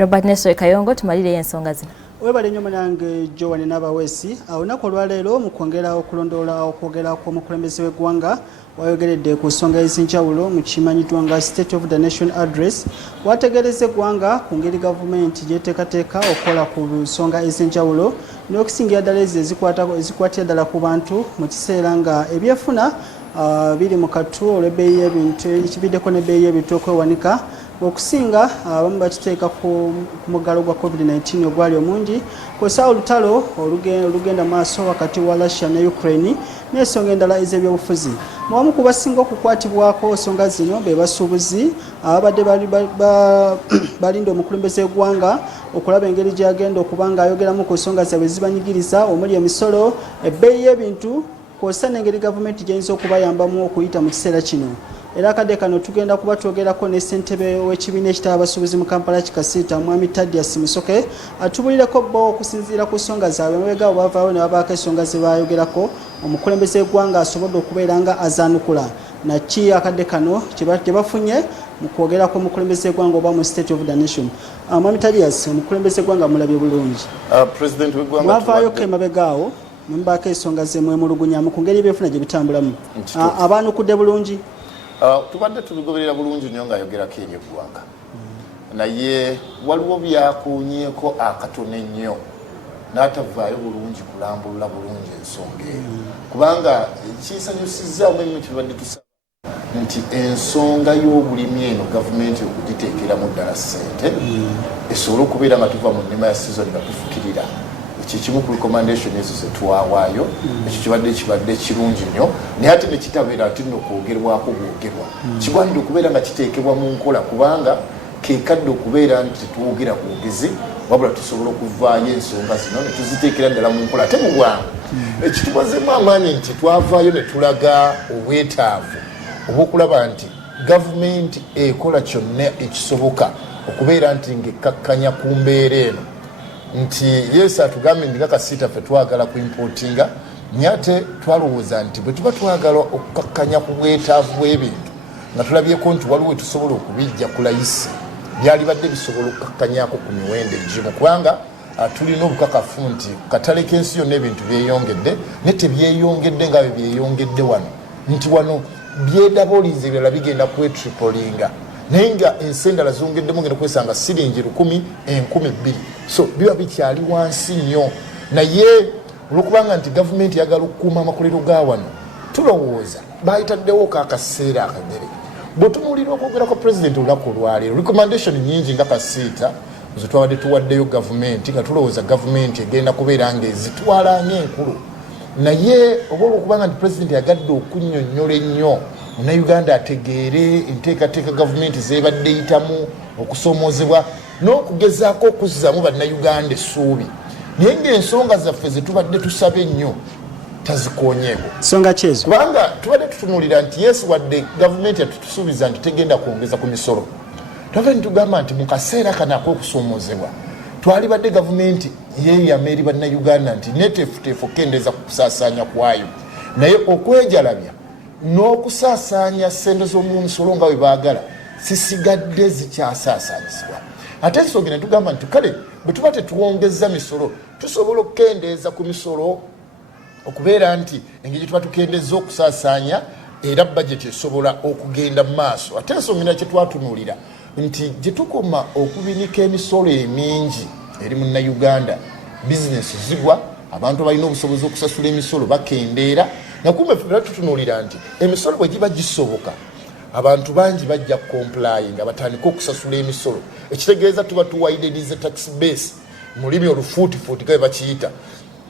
Robert Neso Kayongo tumalire ensonga zino. Webale nnyo munange Joan n'abawesi olunaku olwaleero mu kwongera okulondoola okwogera kw'omukulembeze w'eggwanga wayogeredde ku nsonga ez'enjawulo mu kimanyiddwa nga State of the Nation Address wategeereza eggwanga ku ngeri gavumenti gy'eteekateeka okukola ku nsonga ez'enjawulo n'okusingira ddala ezo ezikwatira ddala ku bantu mu kiseera nga ebyefuna biri mu katu olw'ebbeeyi y'ebintu ekibiddeko n'ebbeeyi y'ebintu okwewanika okusinga abamu bakiteeka ku muggalo gwa COVID-19 ogwali omungi kw'ossa olutalo olugenda maaso wakati wa Russia ne Ukraine n'ensonga endala ez'ebyobufuzi. Muwamu ku basinga okukwatibwako ensonga zino be basuubuzi ababadde balinda omukulembeze w'eggwanga okulaba engeri gy'agenda okuba ng'ayogeramu ku nsonga zaabwe zibanyigiriza omuli emisolo, ebbeeyi y'ebintu kw'ossa n'engeri gavumenti gy'eyinza okubayambamu okuyita mu kiseera kino. Era akadde kano tugenda kuba twogerako ne ssentebe w'ekibiina ekitaba abasuubuzi mu Kampala KACITA Mwami Thaddeus Musoke atubulireko bo okusinziira ku nsonga zaabwe emabega abo bavaayo ne babaako ensonga ze bayogerako omukulembeze w'eggwanga asobodde okubeera nga azaanukula naki akadde kano kye bafunye mu kwogerako omukulembeze w'eggwanga oba mu State of the Nation. Mwami Thaddeus omukulembeze w'eggwanga mulabye bulungi. President w'eggwanga mwavaayoko emabega awo ne mubaako ensonga ze mwemulugunyamu ku ngeri ebyefuna gye bitambulamu abaanukudde bulungi. Tubadde tubigoberera bulungi nnyo ng'ayogerako eri eggwanga naye waliwo byakuunyeeko akatono ennyo n'atavaayo bulungi kulambulula bulungi ensonga eyo kubanga kinsanyusizaamu ennyo tubadde tusaba nti ensonga y'obulimi eno gavumenti okugiteekeramu ddala ssente esobole okubeera nga tuva mu nnima ya sizoni nga tufukirira kikimu ku recommendation ezo zetwawaayo ekyo kibadde kirungi nnyo naye ate nekitabeera ati nno okwogerwako bwogerwa kigwanidde okubeera nga kiteekebwa mu nkola kubanga kekadde okubeera nti tetwogera bwogezi wabula tusobola okuvaayo ensonga zino ne tuziteekera ddala mu nkola ate mu bwangu ekitumazeemu amaanyi nti twavaayo ne tulaga obwetaavu obw'okulaba nti gavumenti ekola kyonna ekisoboka okubeera nti ng'ekkakkanya ku mbeera eno nti yes atugambye nga KACITA ffe twagala ku importinga naye ate twalowooza nti bwe tuba twagala okukakkanya ku bwetaavu bw'ebintu nga tulabyeko nti waliwo tusobola okubijja ku layisi byali badde bisobola okukakkanyaako ku miwendo egimu kubanga tulina obukakafu nti katale k'ensi yonna ebintu byeyongedde naye tebyeyongedde nga bwe byeyongedde wano nti wano byedabolize ebirala bigenda kwetripolinga naye nga ensi endala zongeddemu genda kwesanga siringi 1,200 so biba bikyali wansi nnyo naye olwokubanga nti gavumenti yagala okukuuma amakolero ga wano tulowooza bayitaddewo akaseera akagere bwetunuulira okwogerako pulezidenti olunaku olwaleero recommendation nyingi nga KACITA zetwabadde tuwaddeyo gavumenti nga tulowooza gavumenti egenda kubeera nga ezitwala ng'enkulu naye oba olwokubanga nti pulezidenti yagadde okunnyonnyola ennyo Munnayuganda ategeere enteekateeka gavumenti zebadde yitamu okusomoozebwa n'okugezaako okuzzamu bannayuganda essuubi naye ng'ensonga zaffe zetubadde tusaba ennyo tazikoonyeeko nsonga kyezo kubanga tubadde tutunuulira nti yesu wadde gavumenti yatusuubiza nti tegenda kwongeza ku misolo twava nitugamba nti mu kaseera kano ak'okusoomoozebwa twalibadde gavumenti yeeyama eri bannayuganda nti neteefuteefu okendeeza ku kusaasaanya kwayo naye okwejalabya n'okusaasaanya ssente z'omumisolo nga bwe baagala zisigadde zikyasaasaanyizibwa ate ensonga netugamba nti kale bwe tuba tetuwongeza misolo tusobola okukendeeza ku misolo okubeera nti engeri tuba tukendeeza okusaasaanya era bajeti esobola okugenda mu maaso ate ensonga nakye twatunuulira nti gye tukoma okubinika emisolo emingi eri munnayuganda bizinesi zigwa abantu balina obusobozi okusasula emisolo bakendeera nakumbe ffe tutunuulira nti emisolo bwe giba gisoboka abantu bangi bajja complying nga batandika okusasula emisolo ekitegeeza tuba tuwaidenize tax base mu lulimi olufuutifuuti nga bwe bakiyita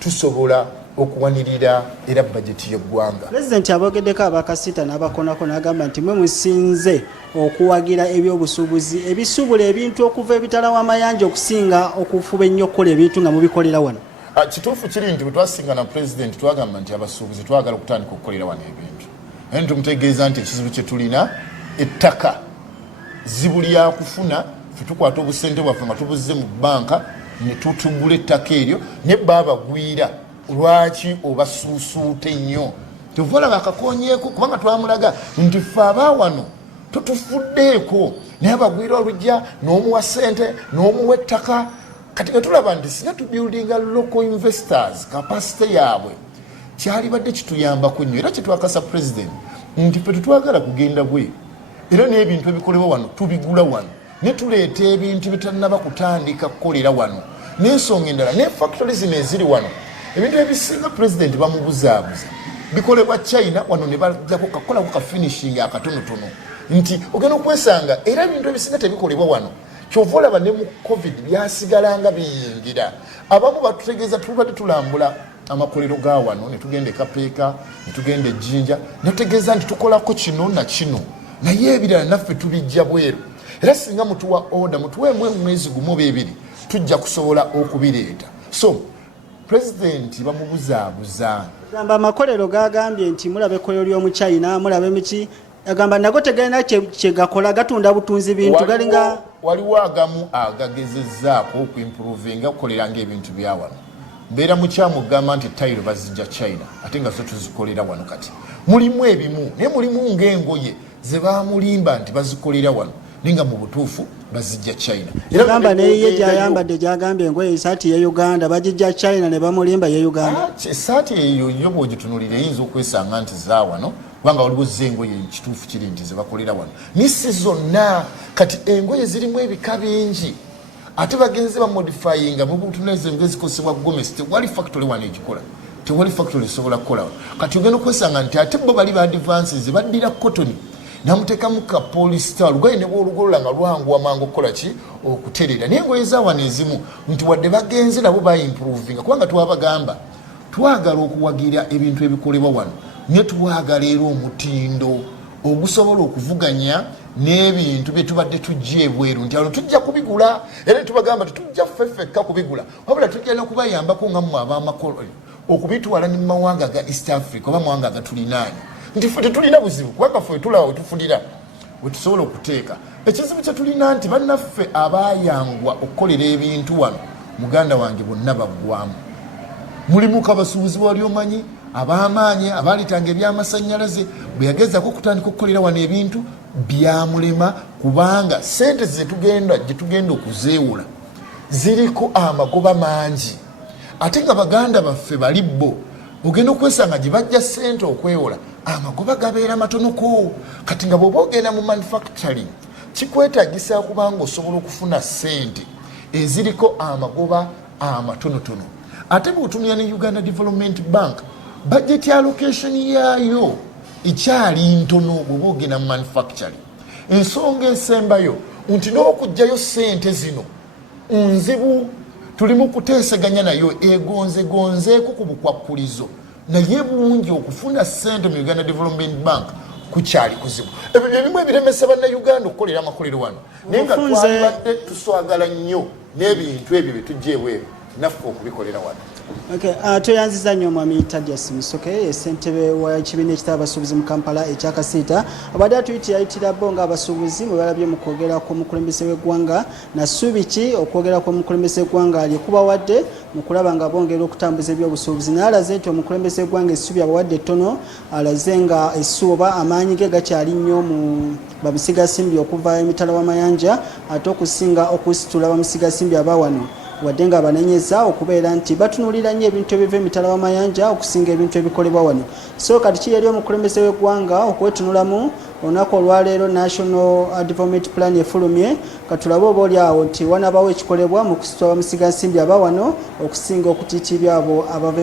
tusobola okuwanirira era bajeti y'eggwanga. Pulezidenti abogeddeko aba KACITA n'abakonako n'agamba nti mwe musinze okuwagira ebyobusuubuzi ebisuubula ebintu okuva ebitala w'amayanja okusinga okufuba ennyo okukola ebintu nga mubikolera wano. Kituufu kiri nti bwe twasinga na pulezidenti twagamba nti abasuubuzi twagala okutandika okukolera wano ebintu naye tumutegeeza nti ekizibu kye tulina ettaka zibu lya kufuna ffe tukwata obusente bwaffe nga tubuzze mu bbanka ne tutugula ettaka eryo ne baabagwira lwaki obasuusuute nnyo tevolaba akakonyeeko kubanga twamulaga nti ffe abaawano totufuddeeko naye abagwira olujja n'omuwa ssente n'omuwa ettaka kati nga tulaba nti singa tubuildinga local investors capacity yaabwe kyalibadde kituyambako nnyo era kyetwakasa president nti fe tetwagala kugenda bwe era n'ebintu ebikolebwa wano tubigula wano ne tuleeta ebintu bitannaba kutandika kukolera wano n'ensonga endala ne factory zino eziri wano ebintu ebisinga president bamubuzaabuza bikolebwa China wano ne bajjako kakolako ka finishing akatonotono nti ogenda okwesanga era ebintu ebisinga tebikolebwa wano kyova olaba ne mu covid byasigalanga biyingira abamu batutegeeza tulibadde tulambula amakolero ga wano ne tugenda Kapeeka ne tugenda Ejjinja ne tutegeeza nti tukolako kino na kino naye ebirala naffe tubijja bweru era singa mutuwa order mutuweemu mwezi gumu beebiri tujja kusobola okubireeta so president bamubuzaabuza gamba amakolero gagambye nti mulabe koyo ly'omu China mulabe miki agamba nago tegalina kyegakola gatunda butunzi bintu galinga waliwo agamu agagezezzaako okuimprovinga okukoleranga ebintu bya wano mbeera mukyamugamba nti tayiro bazijja China ate nga zo tuzikolera wano kati mulimu ebimu naye mulimu ng'engoye ze bamulimba nti bazikolera wano ninga mu butuufu bazijja China era gamba neye gyayambadde gyagambye engoye esaati ye Uganda bagijja China ne bamulimba ye Uganda esaati eyo yo bw'ogitunulira eyinza okwesanga nti za wano kubanga waliwo zengoye ekituufu kiri nti ze bakolera wano nisi zonna kati engoye zirimu ebika bingi ate bagenze bamodifyinga mu butuneze ng'ezikozesebwa gomesi tewali factory wano egikola tewali factory esobola kukola kati ogenda okwesanga nti ate bo bali ba advances baddira cotton namutekamu ka polyester olugoye ne bwolugolola nga lwangu amangu okukola ki okuterera naye engoye za wano ezimu nti wadde bagenze nabo baimprovinga kubanga twabagamba twagala okuwagira ebintu ebikolebwa wano ne twagala era omutindo ogusobola okuvuganya n'ebintu bye tubadde tujja ebweru nti ano tujja kubigula era tubagamba tetujja ffeffekka kubigula wabula tujja n'okubayambako nga mmwe ab'amakolero okubitwala ne mu mawanga ga East Africa oba mawanga agatulinaanye nti ffe tetulina buzibu kubanga ffe tulawa wetufunira wetusobola okuteeka ekizibu kye tulina nti bannaffe abayangwa okukolera ebintu wano muganda wange bonna baggwamu mulimu kabasuubuzi wali omanyi ab'amaanyi abalitanga ebyamasannyalaze bwe yagezaako okutandika okukolera wano ebintu byamulema kubanga sente gye tugenda okuzeewula ziriko amagoba mangi ate nga baganda baffe bali bo ogenda okwesanga gye bajja sente okwewola amagoba gabeera matonoko kati nga bw'oba ogenda mu manufacturing kikwetagisa kubanga osobola okufuna sente eziriko amagoba amatonotono ate bw'otumira ne Uganda Development Bank budget allocation yaayo ekyali ntono bw'oba ogenda mu manufacturing ensonga esembayo nti n'okugjayo sente zino nzibu tulimu kuteeseganya nayo egonzeeko ku bukwakkulizo naye bungi okufuna sente mu Uganda Development Bank kukyali kuzibu ebyo ebimu ebiremesa bannayuganda okukolera amakolero wano naye nga twalibadde tuswagala nnyo n'ebintu ebyo bye tujja ebweru naffe okubikolera wano tweyanziza nnyo omwami Thaddeus Musoke ssentebe wa kibiina ekitaba abasuubuzi mu Kampala ekya KACITA abadde atuyita yayitira bo ng'abasuubuzi mwe balabye mu kwogera kw'omukulembeze w'eggwanga nasuubi ki okwogera kw'omukulembeze w'eggwanga lyekubawadde mu kulaba nga bongera okutambuza ebyobusuubuzi naye alaze nti omukulembeze w'eggwanga essuubi abawadde ettono alaze nga essuuba amaanyi ge gakyali nnyo mu bamusigasimbi okuva emitala w'amayanja ate okusinga okusitula bamusigasimbi abawano wadde nga abanenyeza okubeera nti batunulira nnyo ebintu ebiva emitala w'amayanja okusinga ebintu ebikolebwa wano so kati ki yali omukulembeze w'eggwanga okwetunulamu olunaku olwaleero National Development Plan efulumye katulabe oba oli awo nti wanaabawo ekikolebwa mu kusitula bamusigansimbi abawano okusinga okutiitibya abo abava